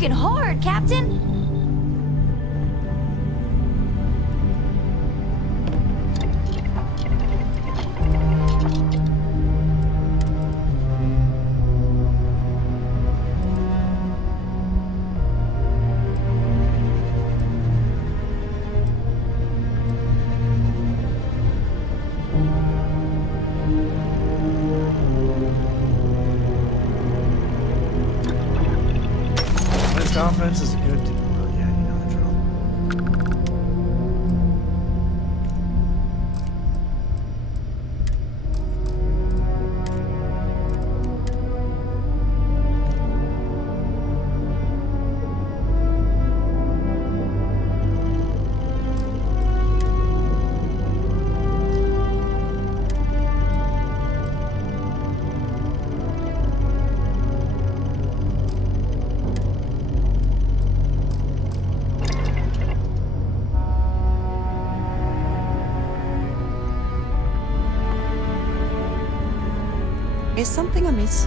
working hard, Captain. Offense is a good team. Well, yeah, you know the drill. Is something amiss?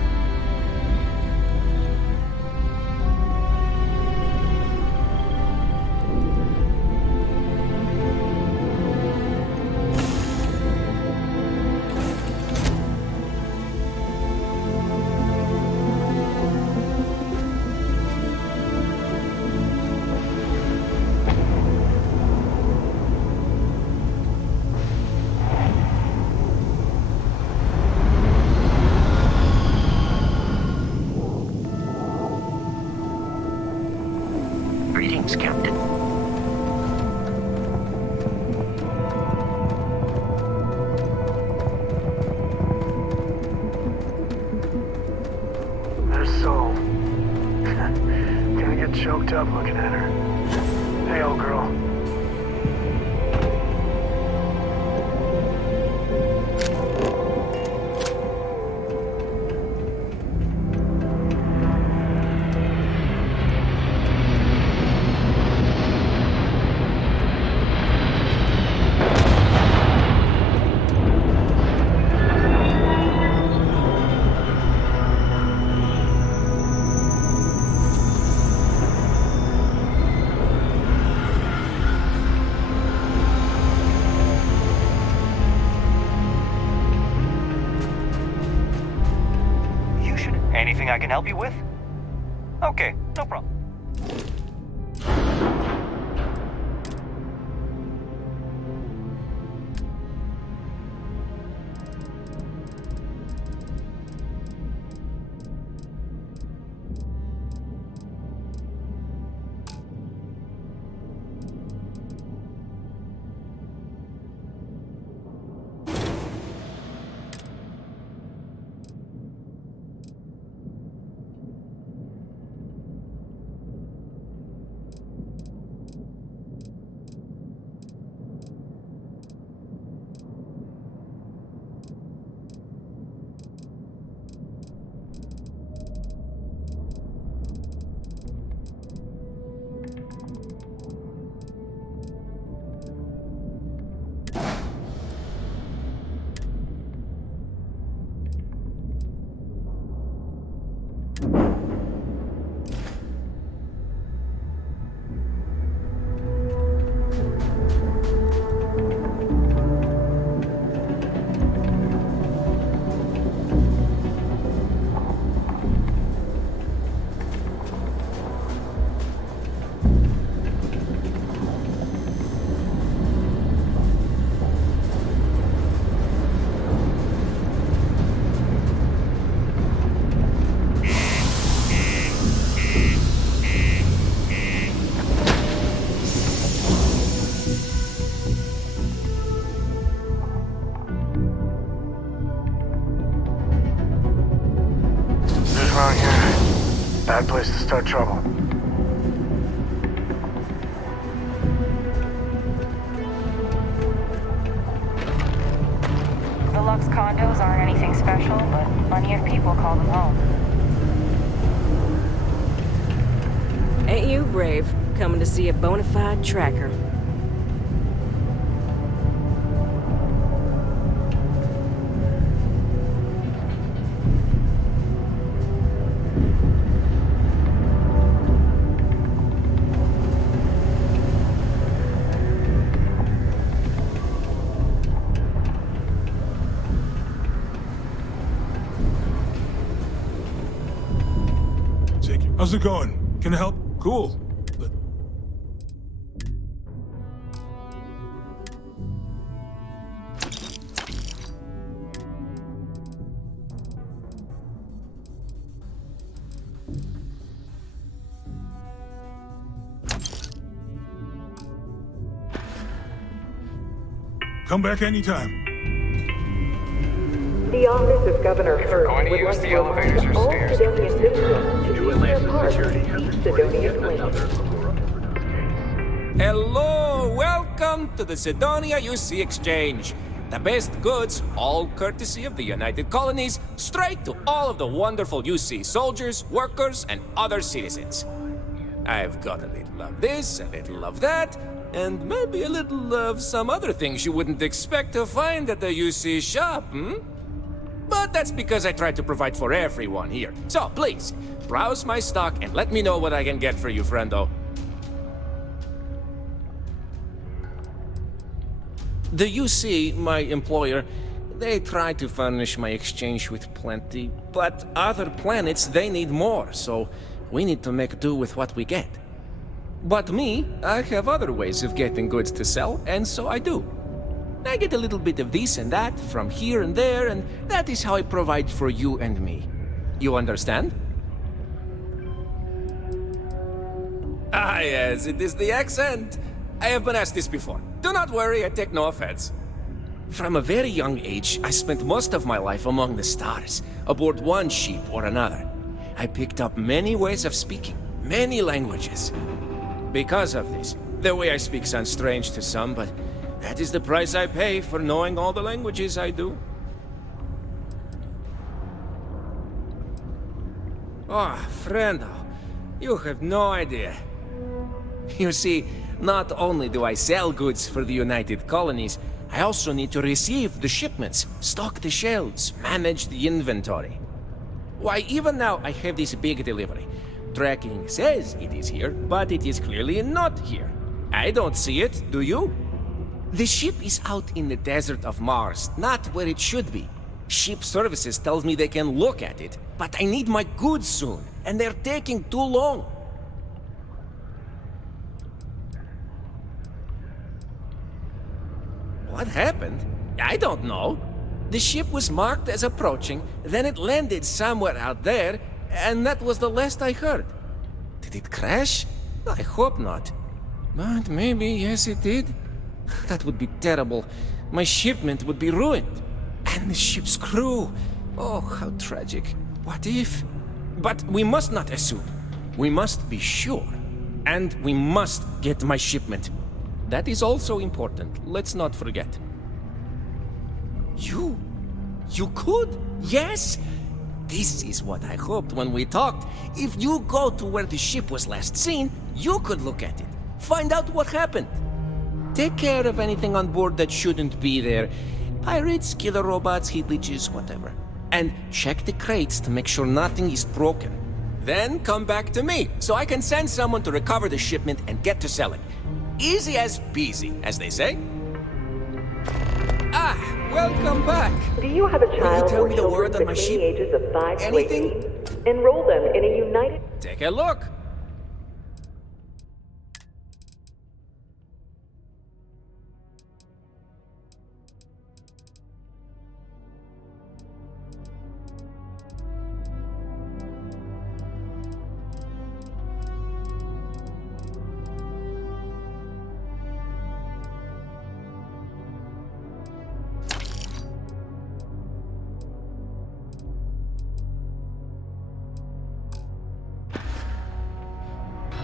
Greetings, Captain. There's Soul. Gonna get choked up looking at her. Hey, old girl. Anything I can help you with? Okay, no problem. Around here. Bad place to start trouble. The Lux condos aren't anything special, but plenty of people call them home. Ain't you brave, coming to see a bona fide tracker? Fantastic. How's it going? Can I help? Cool. But come back anytime. The office of Governor Hurd going to would use like the to elevators remind or all stairs? Sidonian citizens to New keep their Atlanta part security of has the reported Sidonia yet Clinic. another Aurora overdose case. Hello, welcome to the Sidonia UC Exchange. The best goods, all courtesy of the United Colonies, straight to all of the wonderful UC soldiers, workers, and other citizens. I've got a little of this, a little of that, and maybe a little of some other things you wouldn't expect to find at the UC shop, But that's because I try to provide for everyone here. So please, browse my stock and let me know what I can get for you, friendo. The UC, my employer, they try to furnish my exchange with plenty, but other planets, they need more, so we need to make do with what we get. But me, I have other ways of getting goods to sell, and so I do. I get a little bit of this and that from here and there, and that is how I provide for you and me. You understand? Ah, yes, it is the accent. I have been asked this before. Do not worry, I take no offense. From a very young age, I spent most of my life among the stars, aboard one ship or another. I picked up many ways of speaking, many languages. Because of this, the way I speak sounds strange to some, but that is the price I pay for knowing all the languages I do. Oh, friendo, you have no idea. You see, not only do I sell goods for the United Colonies, I also need to receive the shipments, stock the shelves, manage the inventory. Why, even now I have this big delivery. Tracking says it is here, but it is clearly not here. I don't see it, do you? The ship is out in the desert of Mars, not where it should be. Ship services tells me they can look at it, but I need my goods soon, and they're taking too long. What happened? I don't know. The ship was marked as approaching, then it landed somewhere out there, and that was the last I heard. Did it crash? I hope not. But maybe, yes, it did. That would be terrible. My shipment would be ruined. And the ship's crew. Oh, how tragic. What if? But we must not assume. We must be sure. And we must get my shipment. That is also important. Let's not forget. You could? Yes? This is what I hoped when we talked. If you go to where the ship was last seen, you could look at it. Find out what happened. Take care of anything on board that shouldn't be there. Pirates, killer robots, heat leeches, whatever. And check the crates to make sure nothing is broken. Then come back to me, so I can send someone to recover the shipment and get to selling. Easy as peasy, as they say. Ah, welcome back. Do you have a child tell or me the children word on my between the sheet? ages of 5 to Anything? 18? Enroll them in a United... Take a look.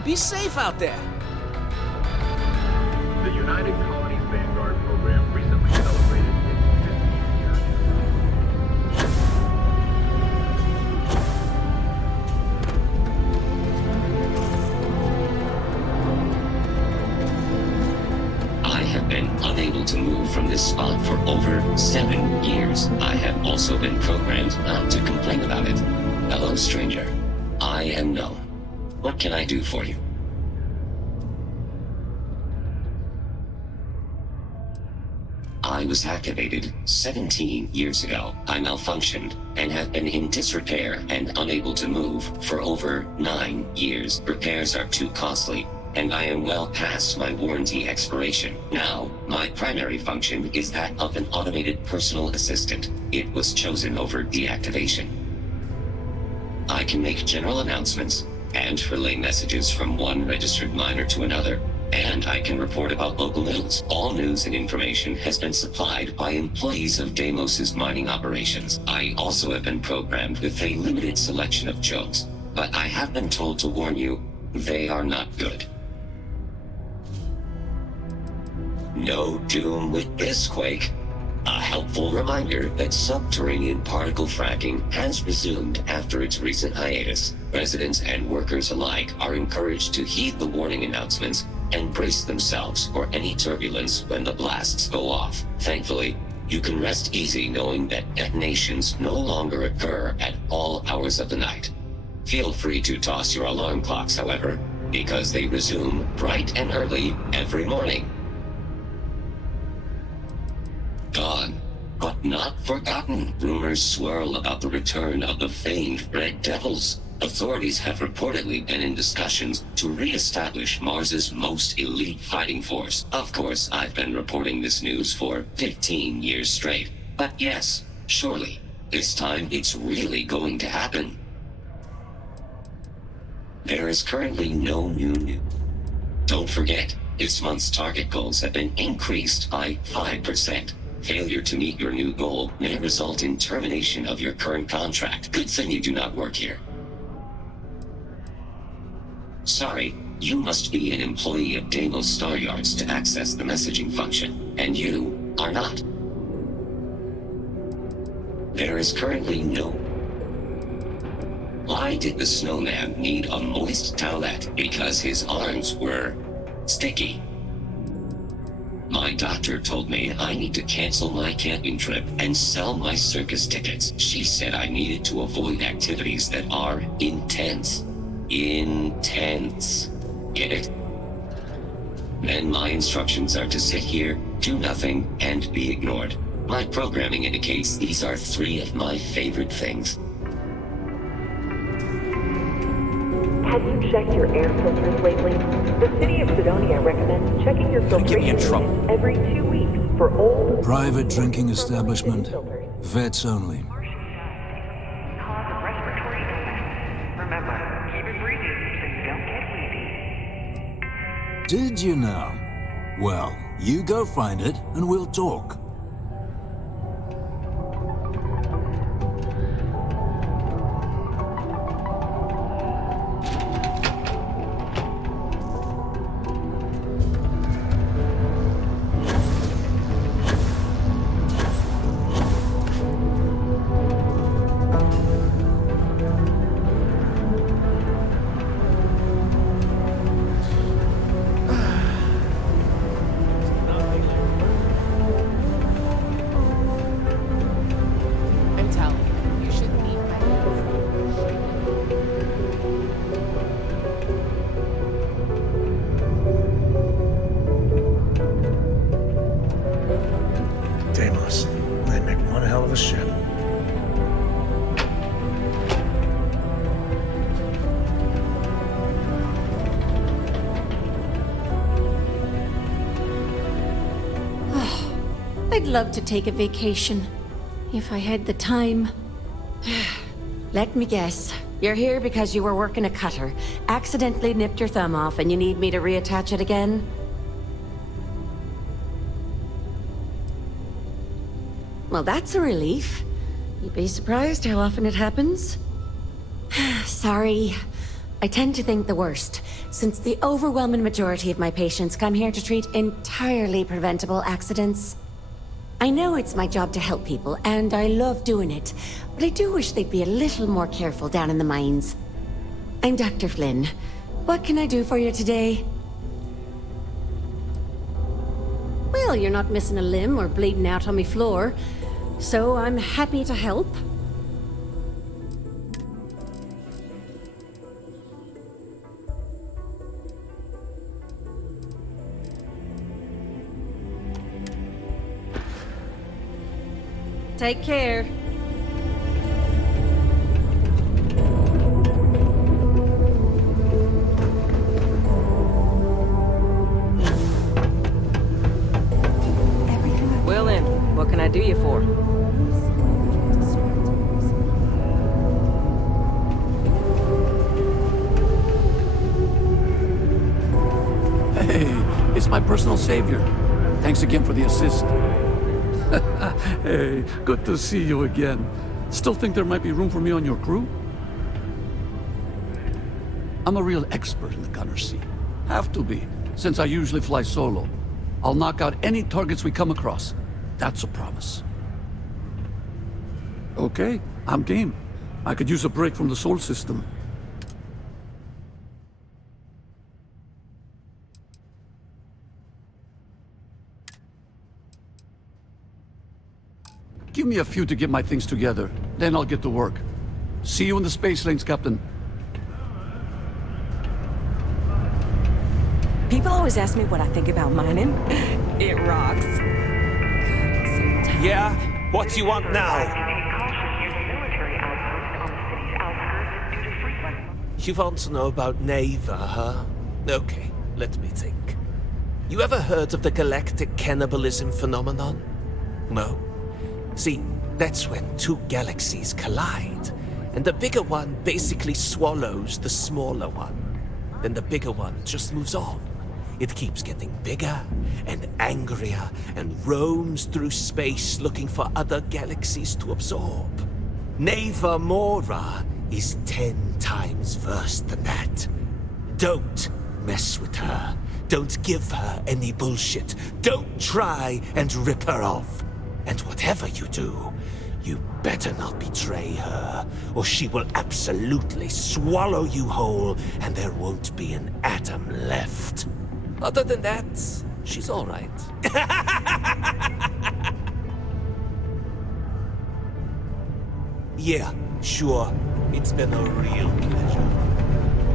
Be safe out there. The United Colonies Vanguard program recently celebrated its 50th year. I have been unable to move from this spot for over 7 years. I have also been programmed not to complain about it. Hello, stranger. I am known. What can I do for you? I was activated 17 years ago. I malfunctioned and have been in disrepair and unable to move for over 9 years. Repairs are too costly, and I am well past my warranty expiration. Now, my primary function is that of an automated personal assistant. It was chosen over deactivation. I can make general announcements and relay messages from one registered miner to another, and I can report about local news. All news and information has been supplied by employees of Deimos's mining operations. I also have been programmed with a limited selection of jokes, but I have been told to warn you, they are not good. No doom with this quake. A helpful reminder that subterranean particle fracking has resumed after its recent hiatus. Residents and workers alike are encouraged to heed the warning announcements and brace themselves for any turbulence when the blasts go off. Thankfully, you can rest easy knowing that detonations no longer occur at all hours of the night. Feel free to toss your alarm clocks, however, because they resume bright and early every morning. Gone, but not forgotten. Rumors swirl about the return of the famed Red Devils. Authorities have reportedly been in discussions to re-establish Mars's most elite fighting force. Of course, I've been reporting this news for 15 years straight. But yes, surely, this time it's really going to happen. There is currently no new news. Don't forget, this month's target goals have been increased by 5%. Failure to meet your new goal may result in termination of your current contract. Good thing you do not work here. Sorry, you must be an employee of Deimos Star Yards to access the messaging function, and you are not. There is currently no... Why did the snowman need a moist towelette? Because his arms were sticky. My doctor told me I need to cancel my camping trip and sell my circus tickets. She said I needed to avoid activities that are intense. Intense. Get it? Then my instructions are to sit here, do nothing, and be ignored. My programming indicates these are 3 of my favorite things. Have you checked your air filters lately? The city of Sidonia recommends checking your Gonna get me in filtration trouble. unit every 2 weeks for old... Private drinking establishment. Vets only. Cause of respiratory illness. Remember, keep it breathing so you don't get wheezy. Did you know? Well, you go find it and we'll talk. Deimos. They make one hell of a ship. I'd love to take a vacation, if I had the time. Let me guess. You're here because you were working a cutter, accidentally nipped your thumb off, and you need me to reattach it again? Well, that's a relief. You'd be surprised how often it happens. Sorry. I tend to think the worst, since the overwhelming majority of my patients come here to treat entirely preventable accidents. I know it's my job to help people, and I love doing it, but I do wish they'd be a little more careful down in the mines. I'm Dr. Flynn. What can I do for you today? Well, you're not missing a limb or bleeding out on me floor, so I'm happy to help. Take care. Well then, what can I do you for? Hey, it's my personal savior. Thanks again for the assist. Hey, good to see you again. Still think there might be room for me on your crew? I'm a real expert in the gunner seat. Have to be, since I usually fly solo. I'll knock out any targets we come across. That's a promise. Okay, I'm game. I could use a break from the Sol system. Give me a few to get my things together, then I'll get to work. See you in the space lanes, Captain. People always ask me what I think about mining. It rocks. Yeah? What do you want now? You want to know about Neva, huh? Okay, let me think. You ever heard of the galactic cannibalism phenomenon? No? See, that's when two galaxies collide, and the bigger one basically swallows the smaller one. Then the bigger one just moves on. It keeps getting bigger and angrier and roams through space looking for other galaxies to absorb. Neva Mora is 10 times worse than that. Don't mess with her. Don't give her any bullshit. Don't try and rip her off. And whatever you do, you better not betray her, or she will absolutely swallow you whole, and there won't be an atom left. Other than that, she's all right. Yeah, sure. It's been a real pleasure.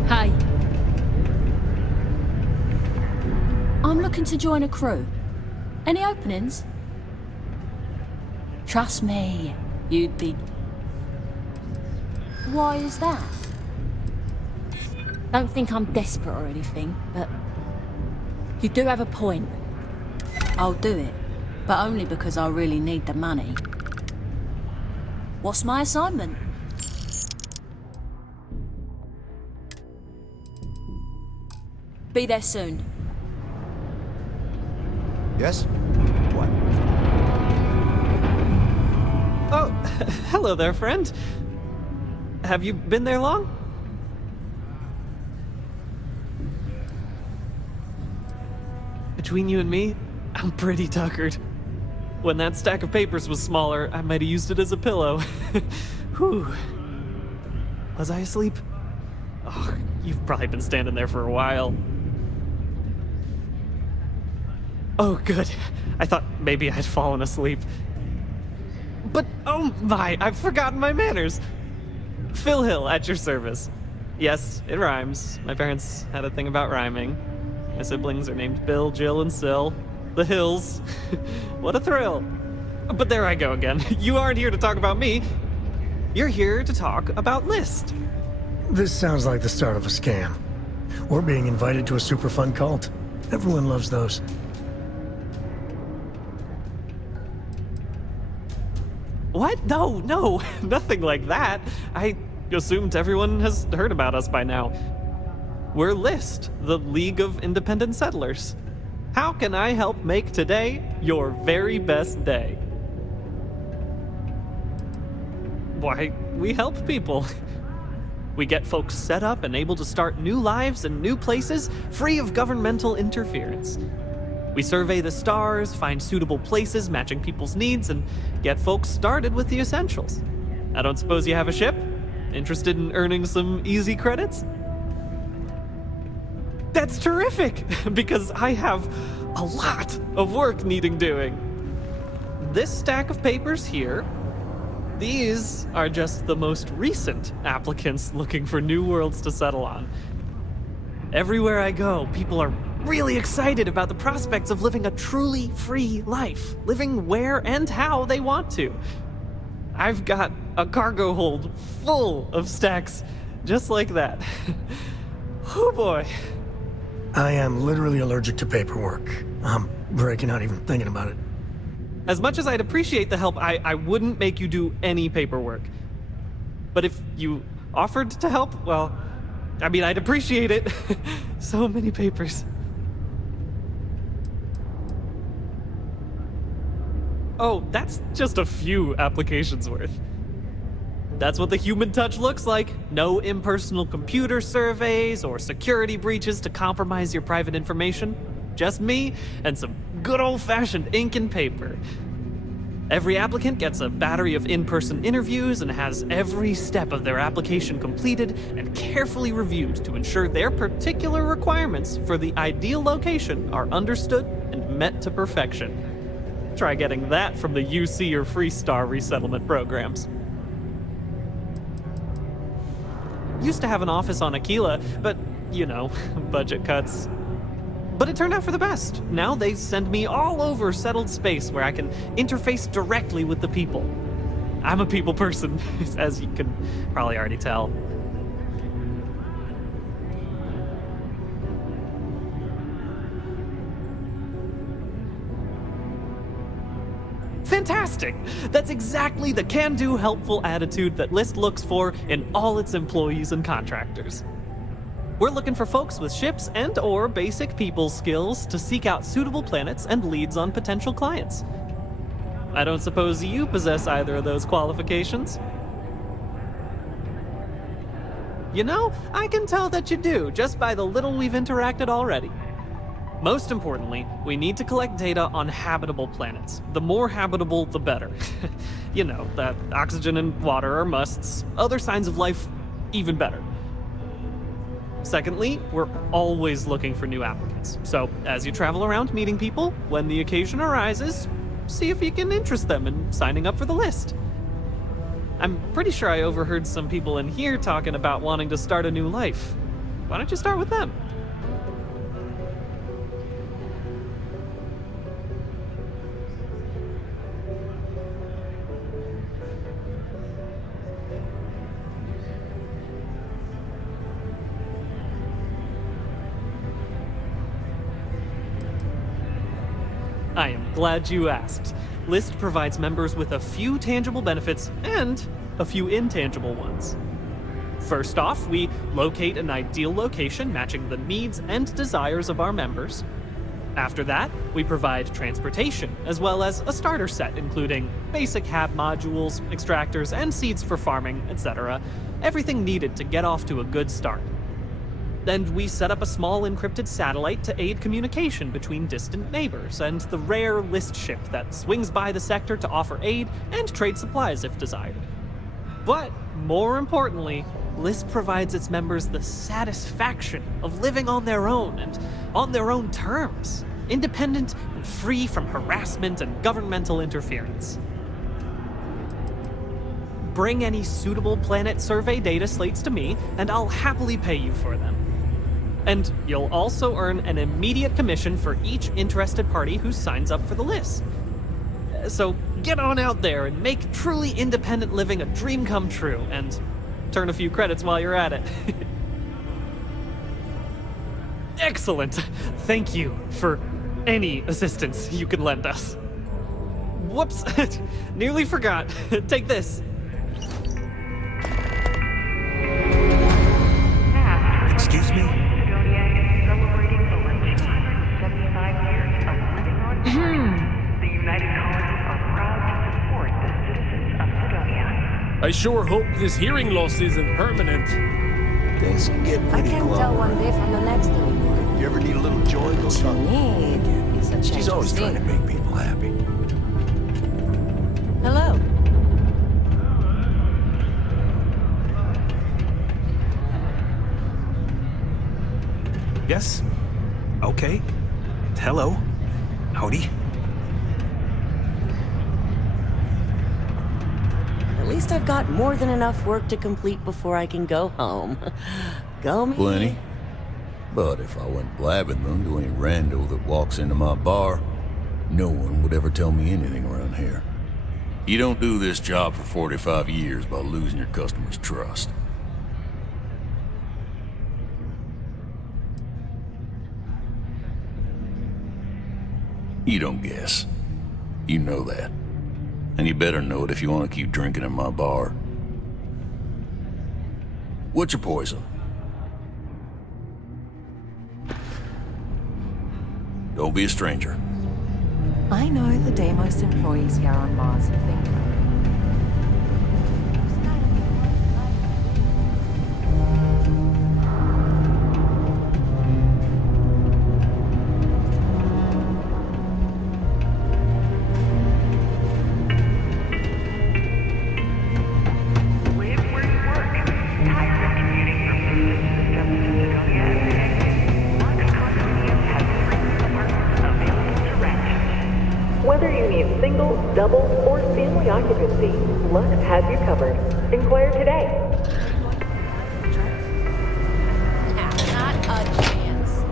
Hey. I'm looking to join a crew. Any openings? Trust me, you'd be... Why is that? Don't think I'm desperate or anything, but... You do have a point. I'll do it, but only because I really need the money. What's my assignment? Be there soon. Yes? What? Oh, hello there, friend. Have you been there long? Between you and me, I'm pretty tuckered. When that stack of papers was smaller, I might have used it as a pillow. Whew. Was I asleep? Oh, you've probably been standing there for a while. Oh, good. I thought maybe I'd fallen asleep. But, oh my, I've forgotten my manners. Phil Hill, at your service. Yes, it rhymes. My parents had a thing about rhyming. My siblings are named Bill, Jill, and Sil. The Hills. What a thrill. But there I go again. You aren't here to talk about me. You're here to talk about List. This sounds like the start of a scam. Or being invited to a super fun cult. Everyone loves those. What? No, nothing like that. I assumed everyone has heard about us by now. We're List, the League of Independent Settlers. How can I help make today your very best day? Why, we help people. We get folks set up and able to start new lives in new places, free of governmental interference. We survey the stars, find suitable places matching people's needs, and get folks started with the essentials. I don't suppose you have a ship? Interested in earning some easy credits? That's terrific, because I have a lot of work needing doing. This stack of papers here, these are just the most recent applicants looking for new worlds to settle on. Everywhere I go, people are really excited about the prospects of living a truly free life, living where and how they want to. I've got a cargo hold full of stacks just like that. Oh boy. I am literally allergic to paperwork. I'm breaking out even thinking about it. As much as I'd appreciate the help, I wouldn't make you do any paperwork. But if you offered to help, well, I mean, I'd appreciate it. So many papers. Oh, that's just a few applications worth. That's what the human touch looks like. No impersonal computer surveys or security breaches to compromise your private information. Just me and some good old-fashioned ink and paper. Every applicant gets a battery of in-person interviews and has every step of their application completed and carefully reviewed to ensure their particular requirements for the ideal location are understood and met to perfection. Try getting that from the UC or Freestar resettlement programs. Used to have an office on Aquila, but, you know, budget cuts. But it turned out for the best. Now they send me all over settled space where I can interface directly with the people. I'm a people person, as you can probably already tell. Fantastic! That's exactly the can-do, helpful attitude that List looks for in all its employees and contractors. We're looking for folks with ships and/or basic people skills to seek out suitable planets and leads on potential clients. I don't suppose you possess either of those qualifications? You know, I can tell that you do, just by the little we've interacted already. Most importantly, we need to collect data on habitable planets. The more habitable, the better. You know, that oxygen and water are musts. Other signs of life, even better. Secondly, we're always looking for new applicants. So, as you travel around meeting people, when the occasion arises, see if you can interest them in signing up for the list. I'm pretty sure I overheard some people in here talking about wanting to start a new life. Why don't you start with them? I am glad you asked. List provides members with a few tangible benefits and a few intangible ones. First off, we locate an ideal location matching the needs and desires of our members. After that, we provide transportation, as well as a starter set including basic hab modules, extractors, and seeds for farming, etc. Everything needed to get off to a good start. And we set up a small encrypted satellite to aid communication between distant neighbors and the rare List ship that swings by the sector to offer aid and trade supplies if desired. But more importantly, List provides its members the satisfaction of living on their own and on their own terms, independent and free from harassment and governmental interference. Bring any suitable planet survey data slates to me, and I'll happily pay you for them. And you'll also earn an immediate commission for each interested party who signs up for the list. So get on out there and make truly independent living a dream come true, and turn a few credits while you're at it. Excellent! Thank you for any assistance you can lend us. Whoops! Nearly forgot. Take this. Excuse me? I sure hope this hearing loss isn't permanent. Things can get I pretty can't glum. tell one day from the next anymore. You ever need a little joy, go talk to me. Need is a change She's of always trying to scenery. make people happy. Hello. Yes? Okay. Hello. Howdy. At least I've got more than enough work to complete before I can go home. Go me. Plenty. But if I went blabbing them to any rando that walks into my bar, no one would ever tell me anything around here. You don't do this job for 45 years by losing your customers' trust. You don't guess. You know that. And you better know it if you want to keep drinking in my bar. What's your poison? Don't be a stranger. I know the day most employees here on Mars think. Live where you work. Tired of commuting from distant systems to Sidonia every day? Lux condominiums has 3 apartments available to rent. Whether you need single, double, or family occupancy, Lux has you covered. Inquire today. Not a chance.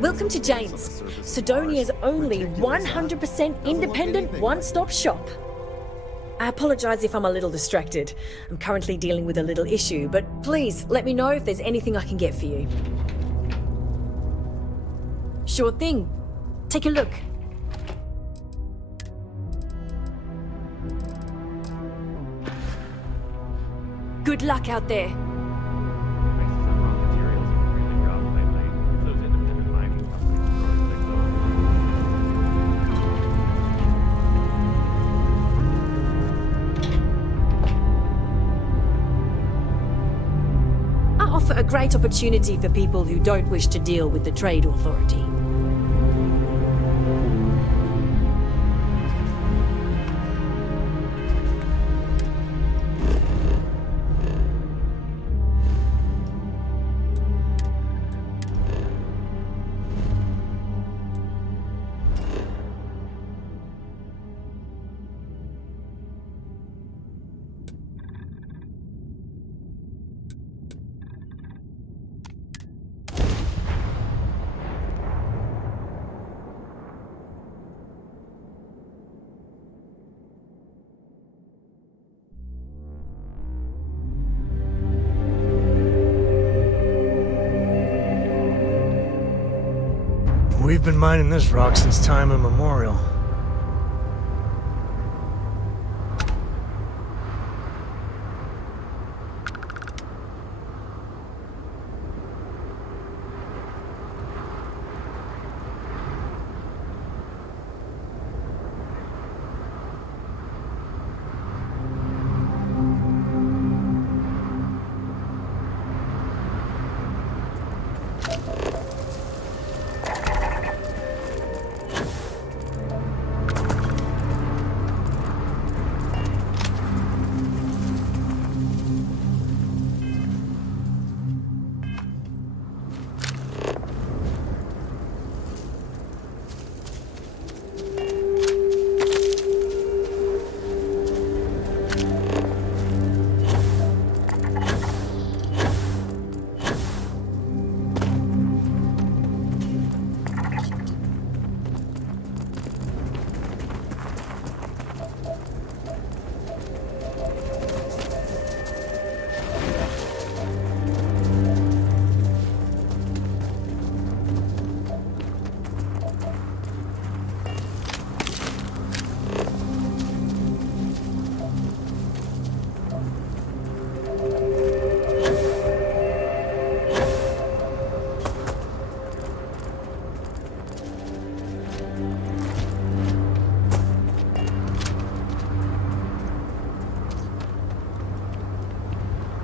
Welcome to Jane's, Sidonia's only 100% independent one-stop shop. I apologize if I'm a little distracted. I'm currently dealing with a little issue, but please let me know if there's anything I can get for you. Sure thing. Take a look. Good luck out there. I offer a great opportunity for people who don't wish to deal with the Trade Authority. We've been mining this rock since time immemorial.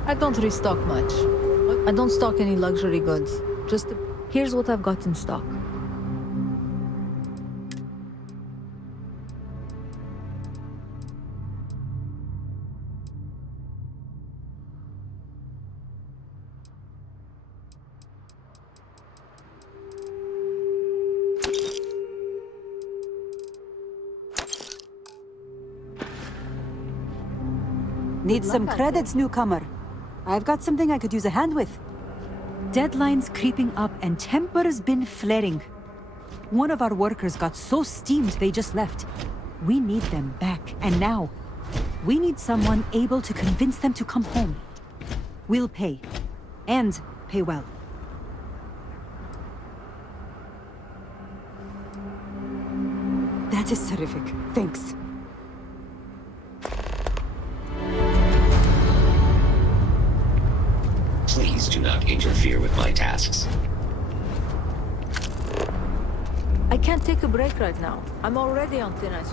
I don't restock much. I don't stock any luxury goods. Just here's what I've got in stock. Need some credits, newcomer. I've got something I could use a hand with. Deadline's creeping up and temper's been flaring. One of our workers got so steamed they just left. We need them back, and now. We need someone able to convince them to come home. We'll pay. And pay well. That is terrific. Thanks. Please do not interfere with my tasks. I can't take a break right now. I'm already on thin ice.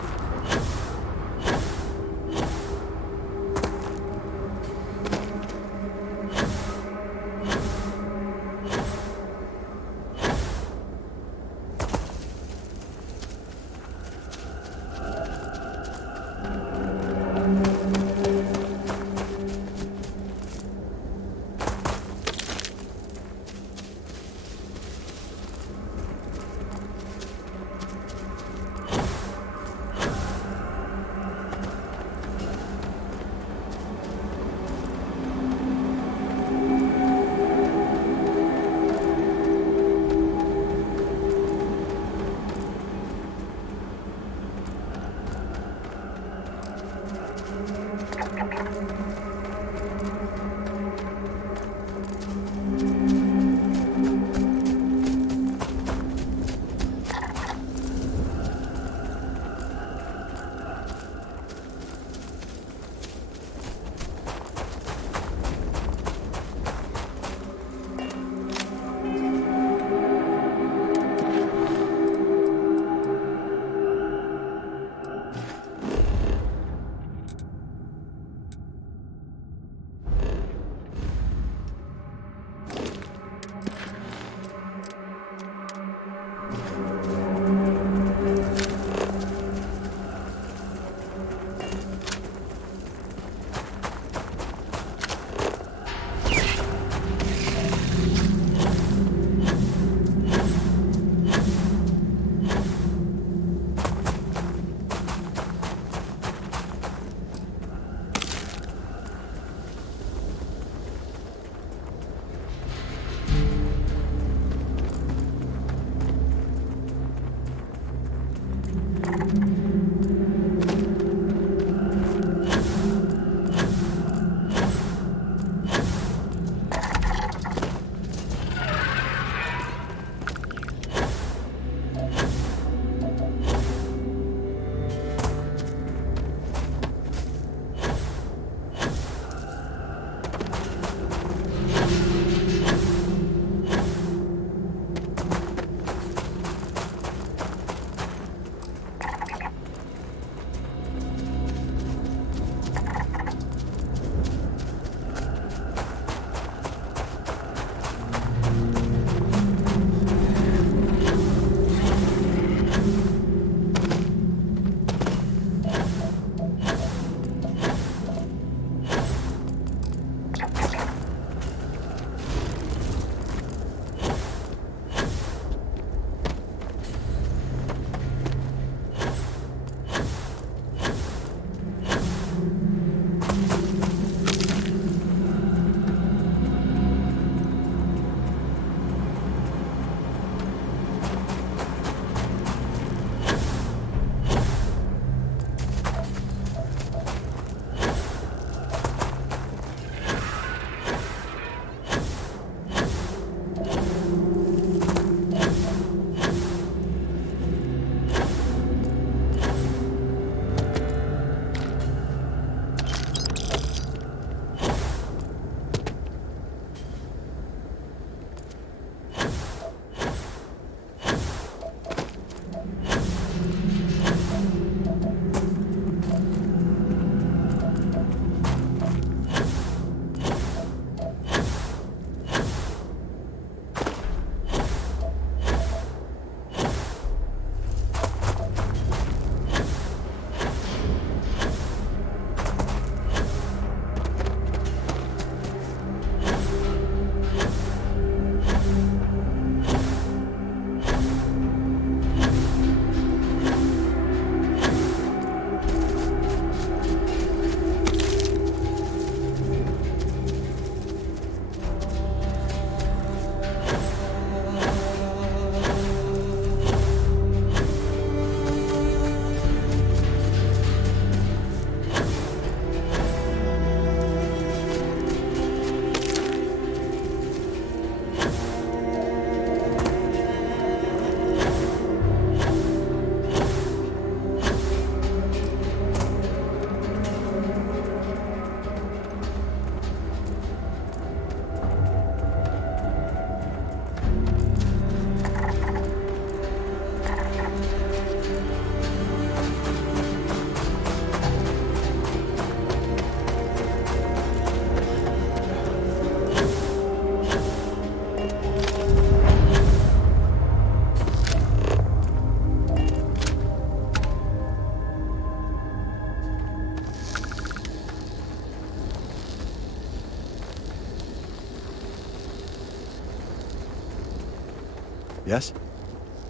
Yes?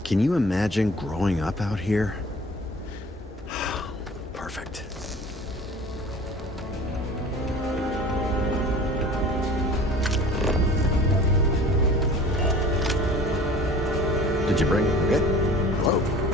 Can you imagine growing up out here? Perfect. Did you bring it? Okay. Hello.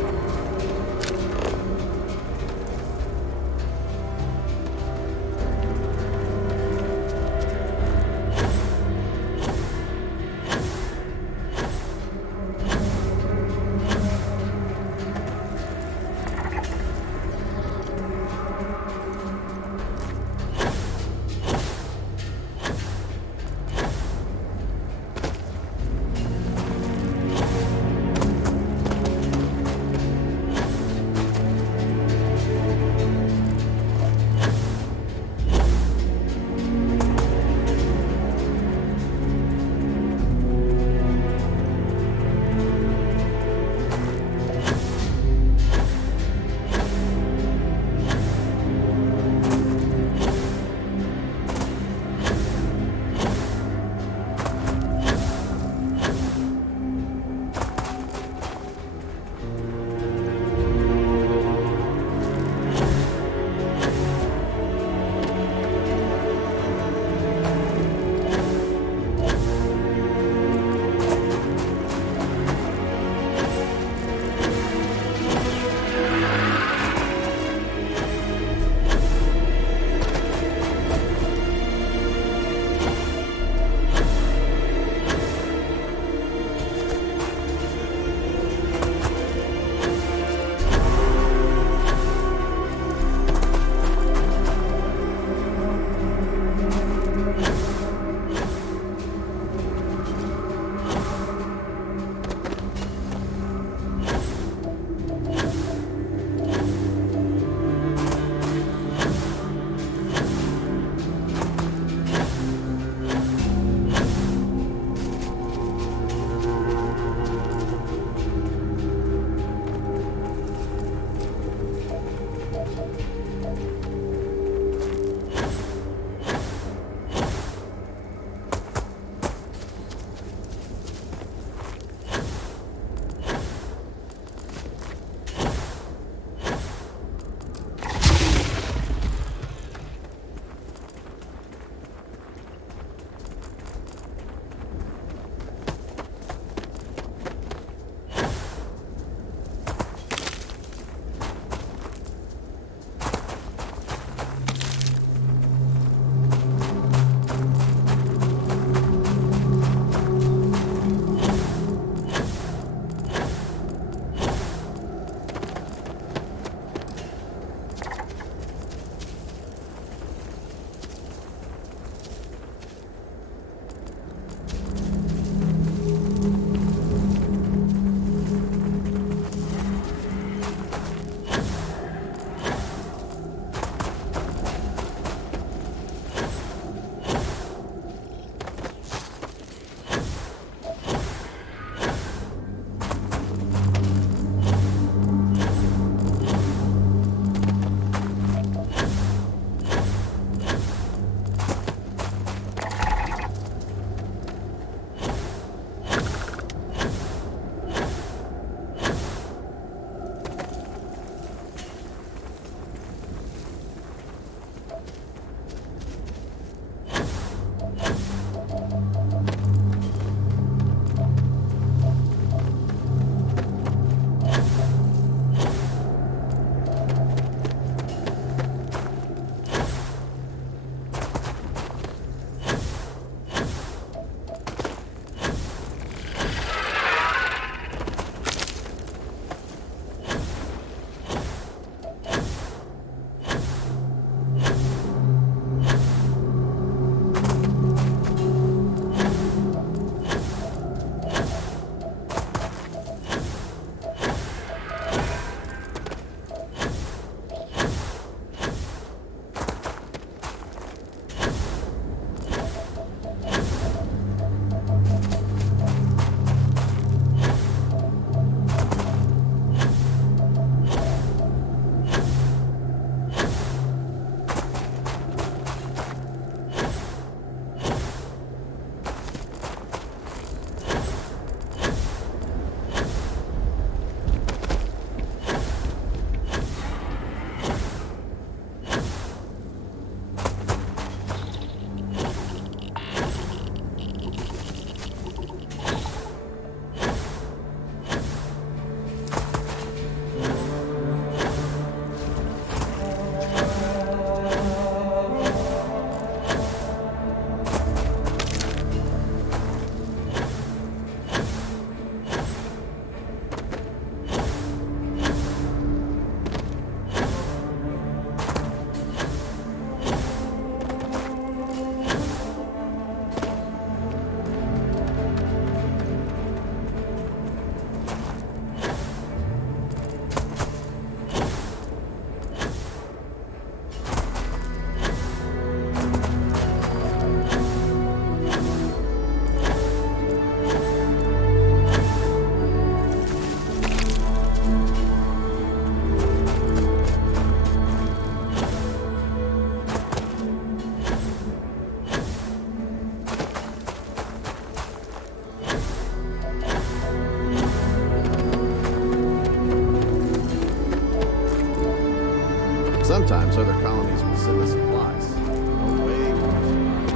other colonies will send us supplies. No way more supplies.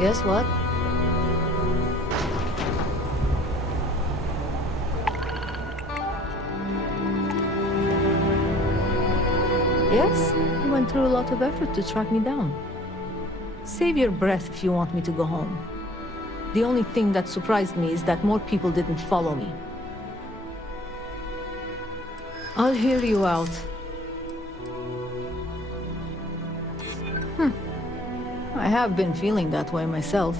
Guess what? Yes, you went through a lot of effort to track me down. Save your breath if you want me to go home. The only thing that surprised me is that more people didn't follow me. I'll hear you out. I have been feeling that way myself.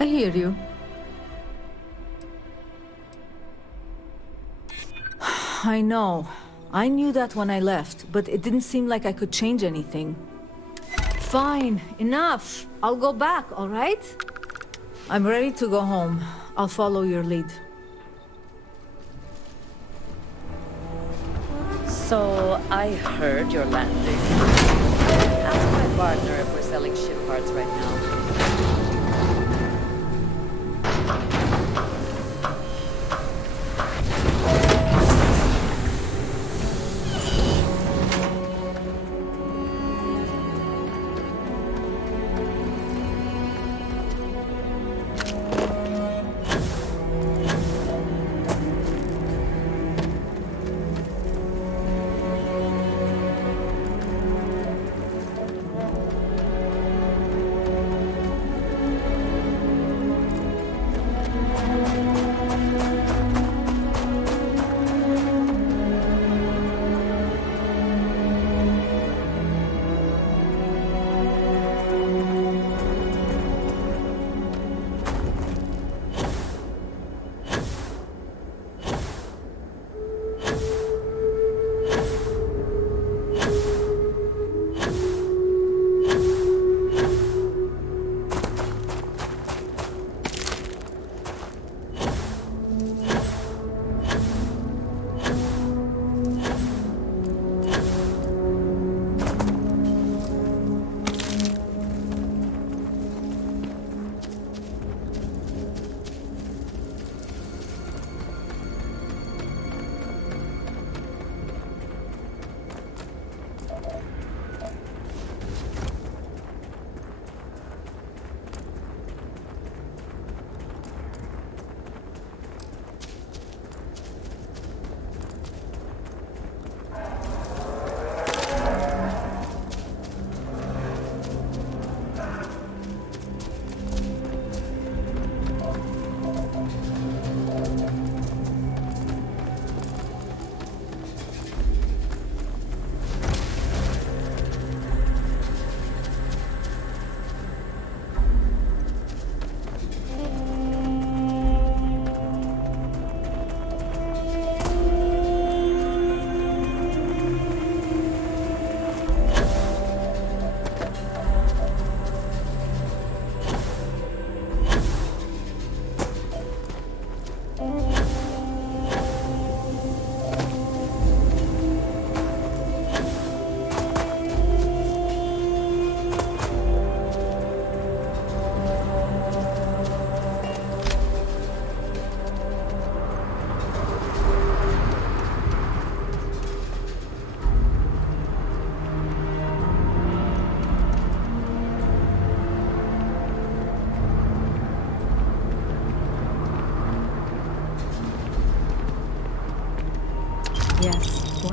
I hear you. I know. I knew that when I left, but it didn't seem like I could change anything. Fine, enough. I'll go back, all right? I'm ready to go home. I'll follow your lead. So, I heard you're landing. Ask my partner if we're selling ship parts right now.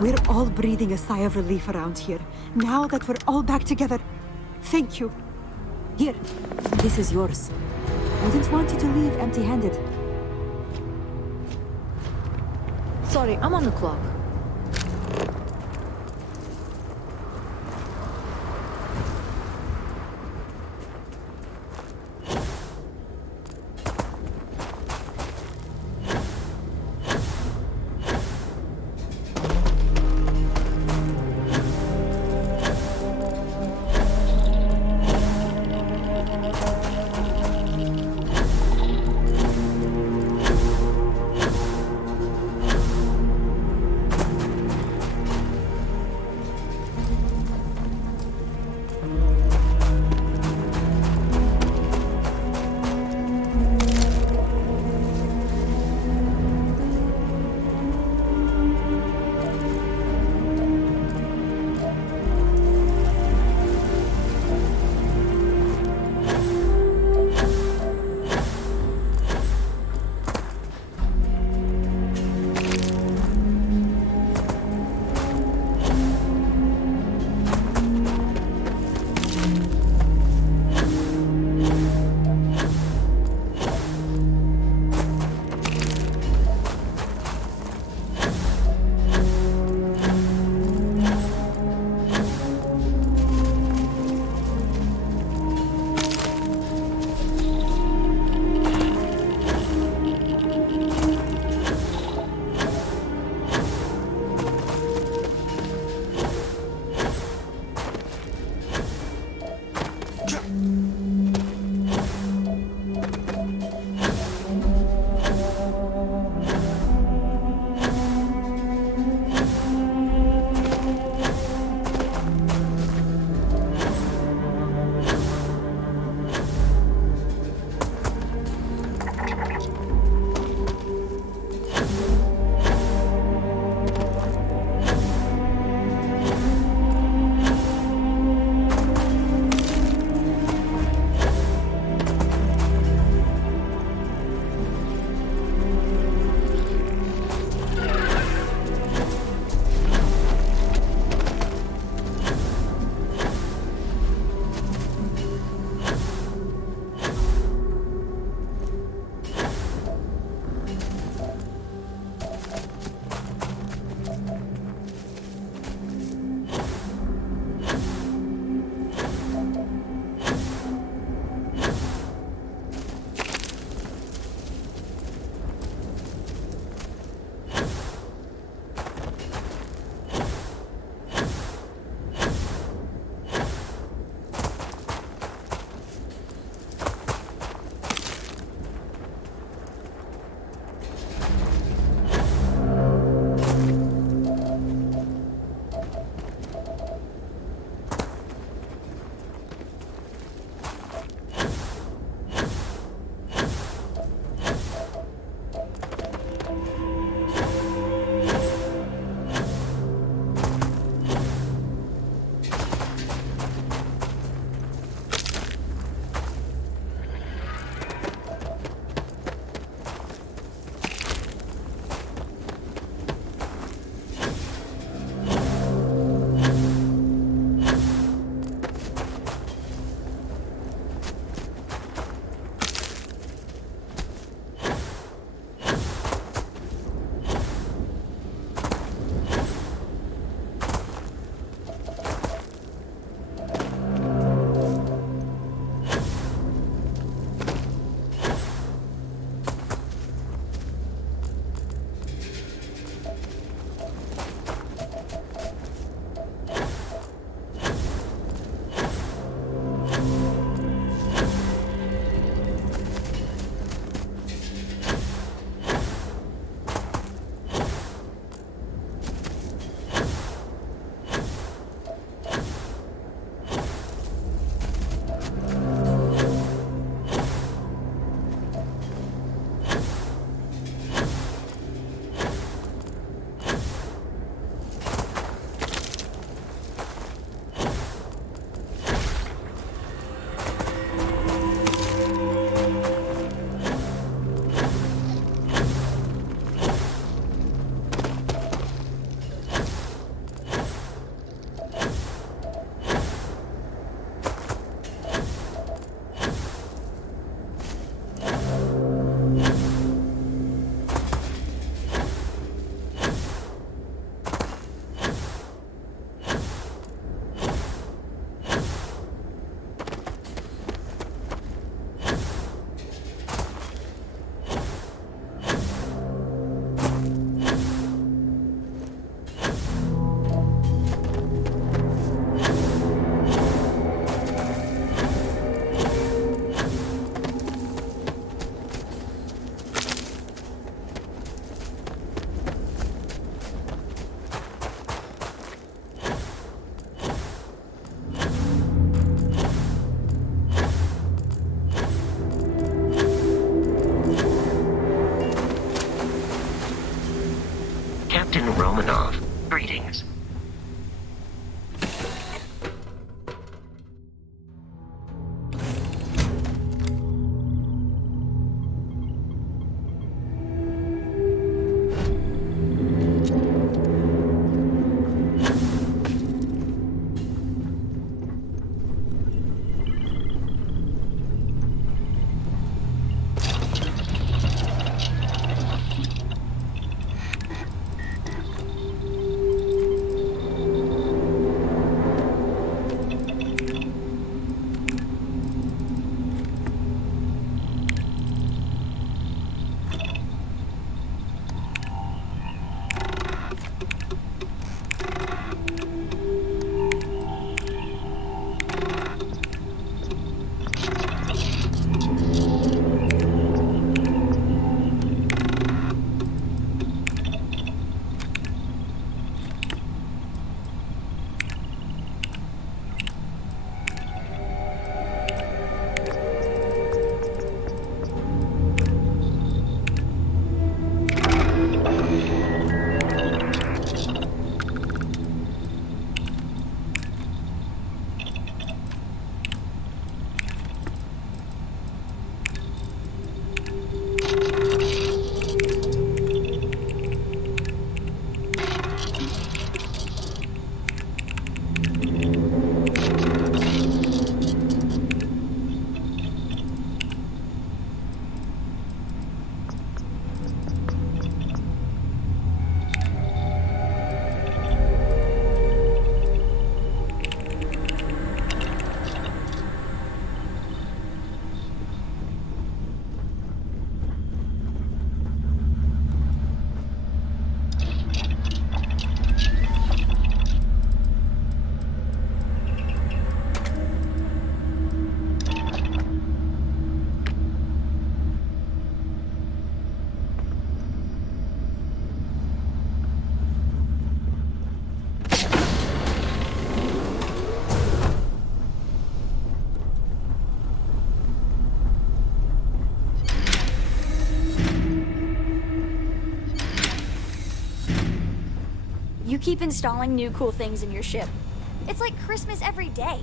We're all breathing a sigh of relief around here, now that we're all back together. Thank you. Here, this is yours. Wouldn't want you to leave empty-handed. Sorry, I'm on the clock. Captain Romanov, greetings. You keep installing new cool things in your ship. It's like Christmas every day.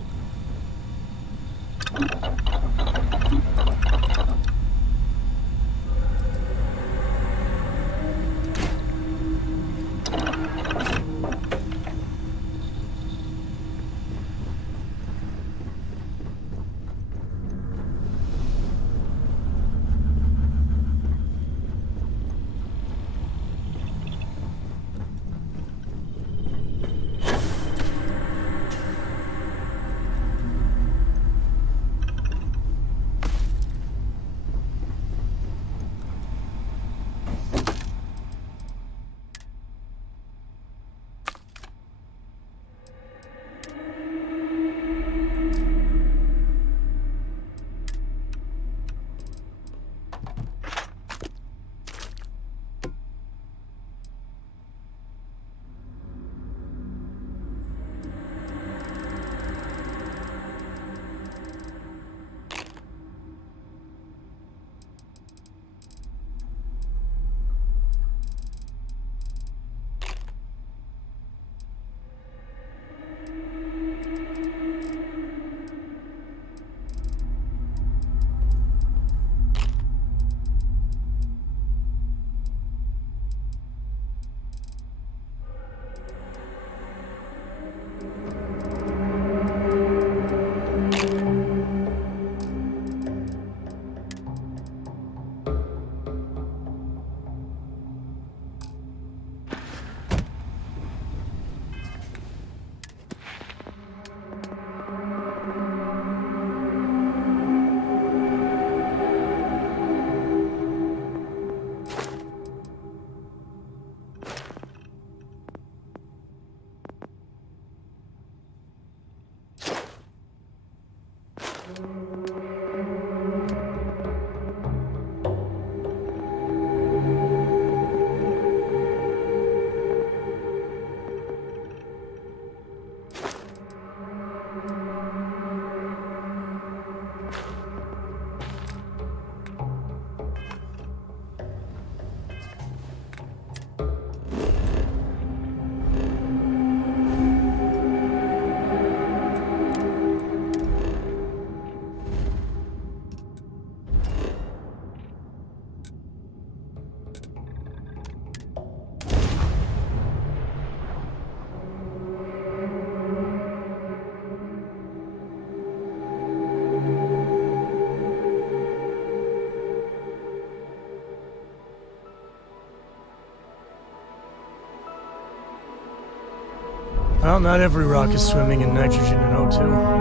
Well, not every rock is swimming in nitrogen and O2.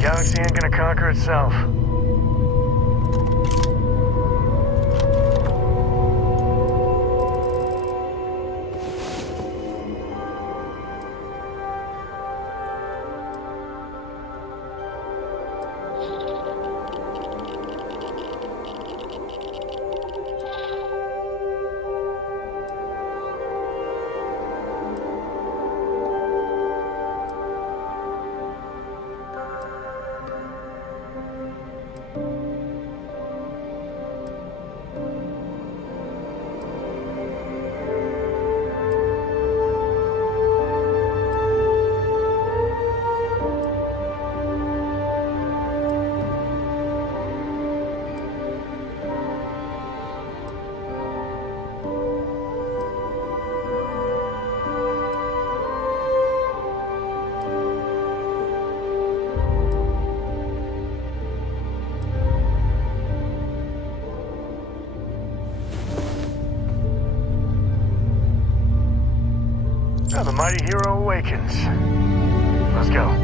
Galaxy ain't gonna conquer itself. Now the mighty hero awakens. Let's go.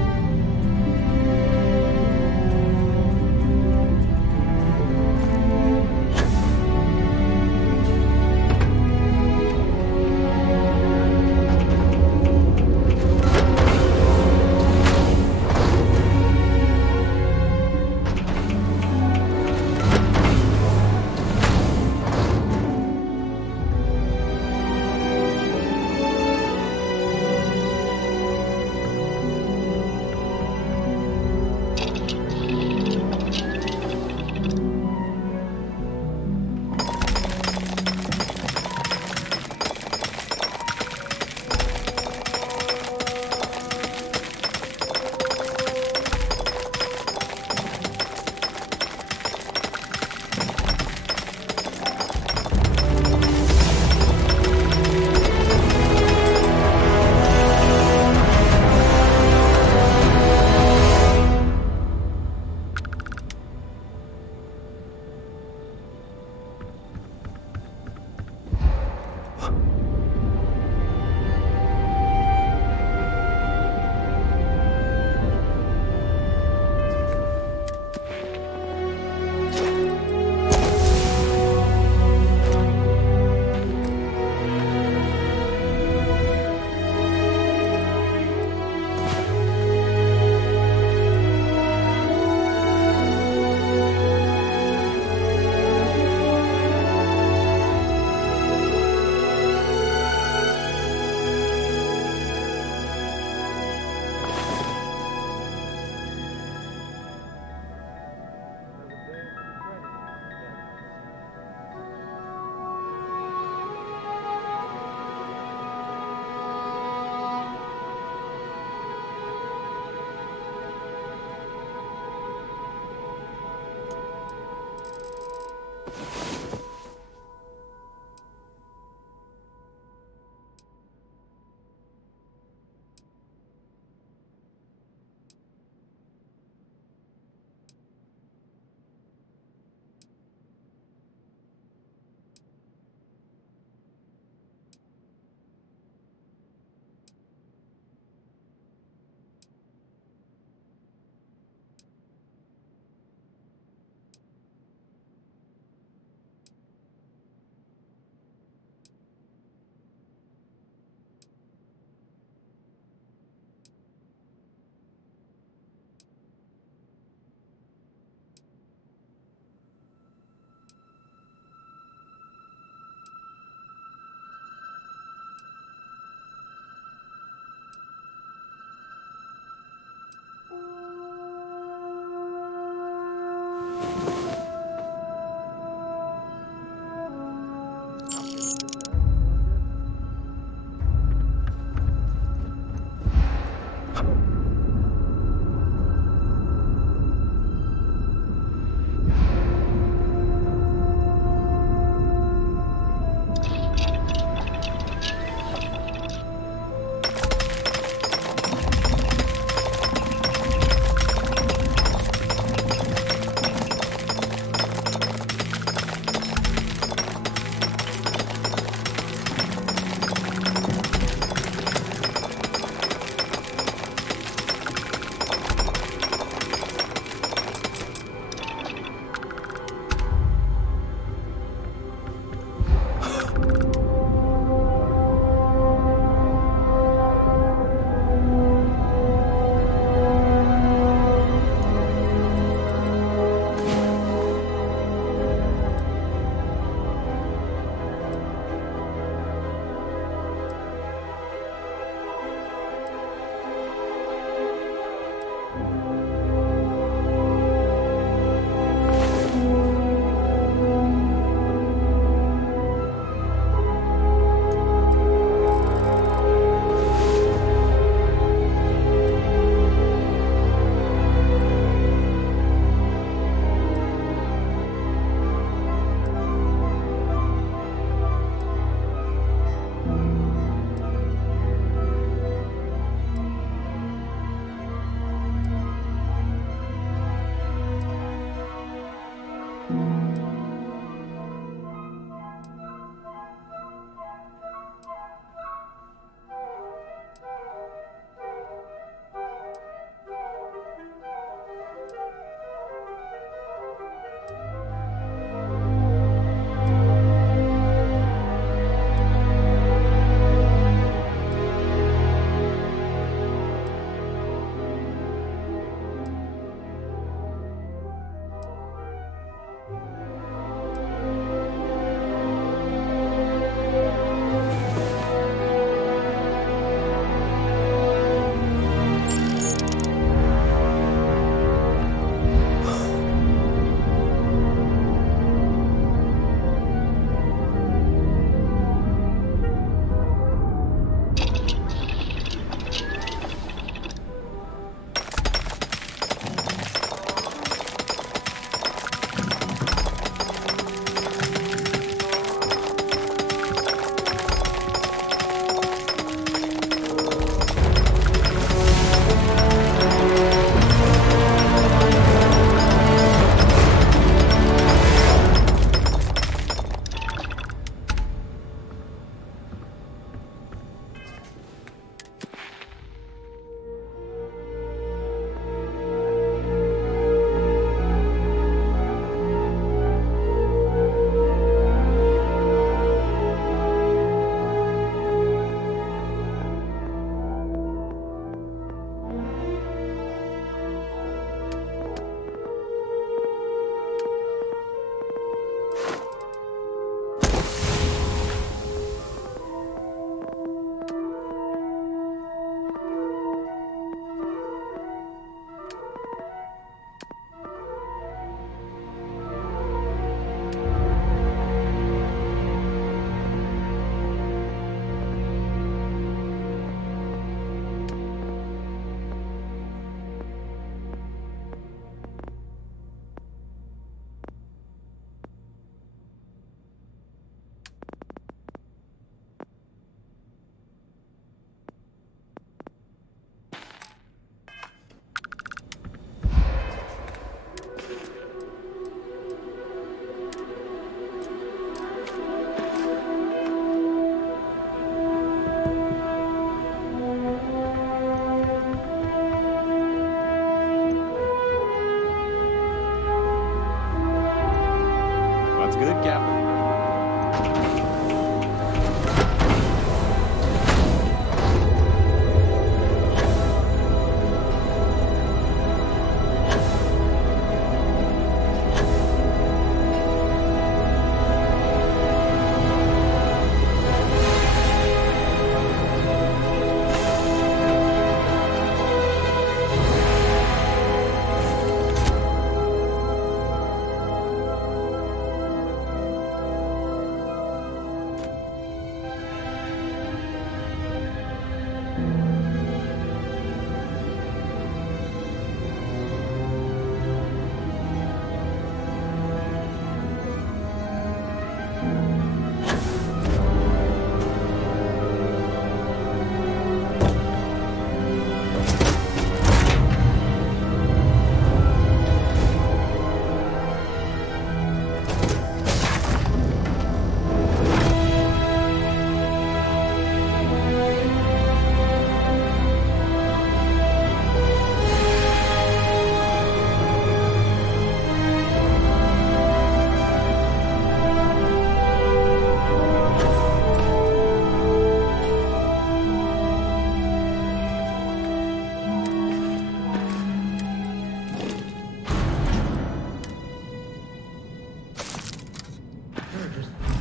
Good, Captain.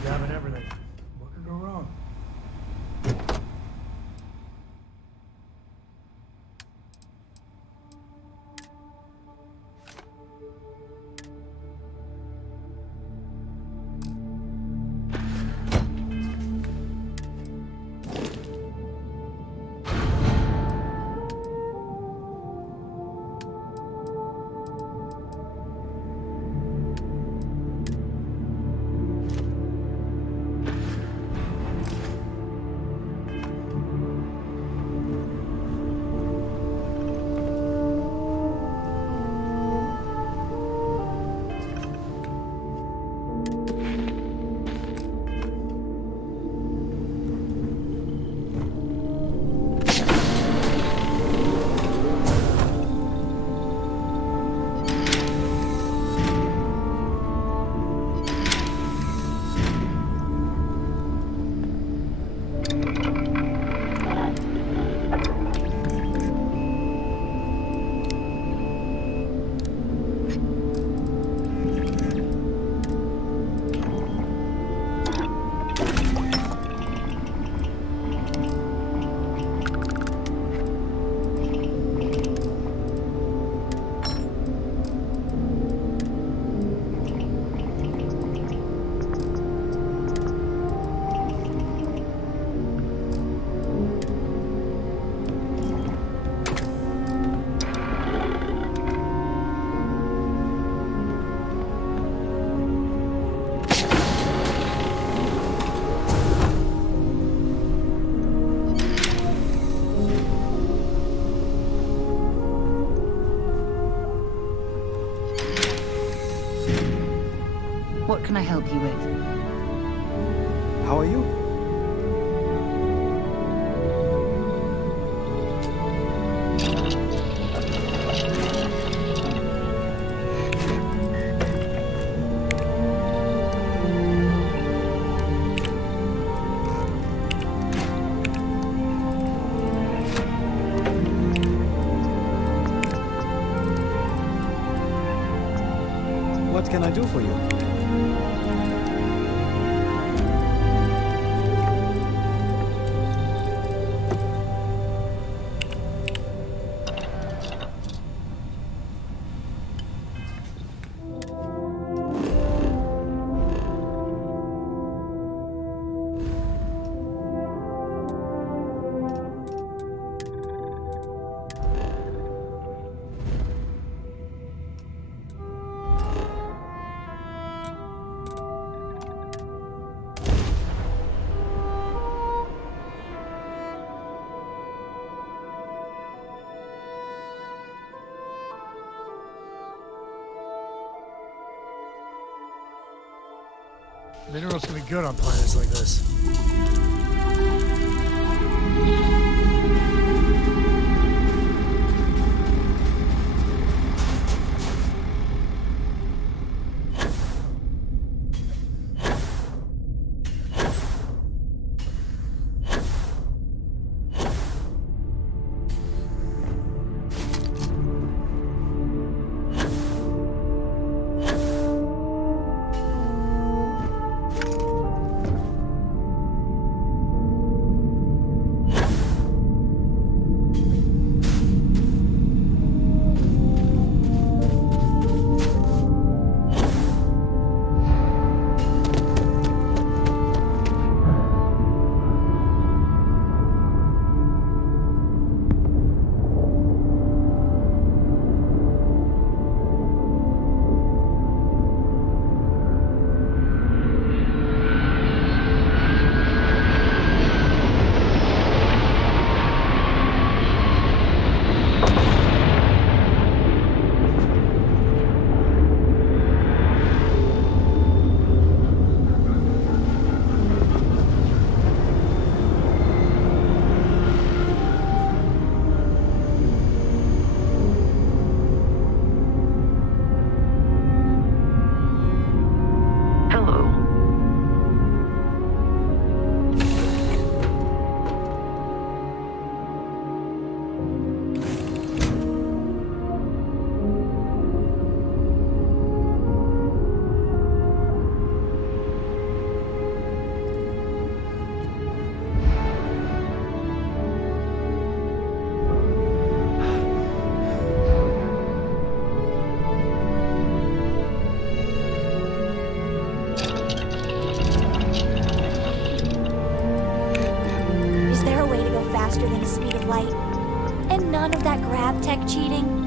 Grabbing everything. What could go wrong? What can I help you with? How are you? What can I do for you? Minerals can be good on planets like this. flight. And none of that grav tech cheating.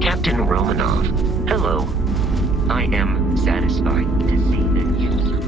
Captain Romanov, hello. I am satisfied to see that you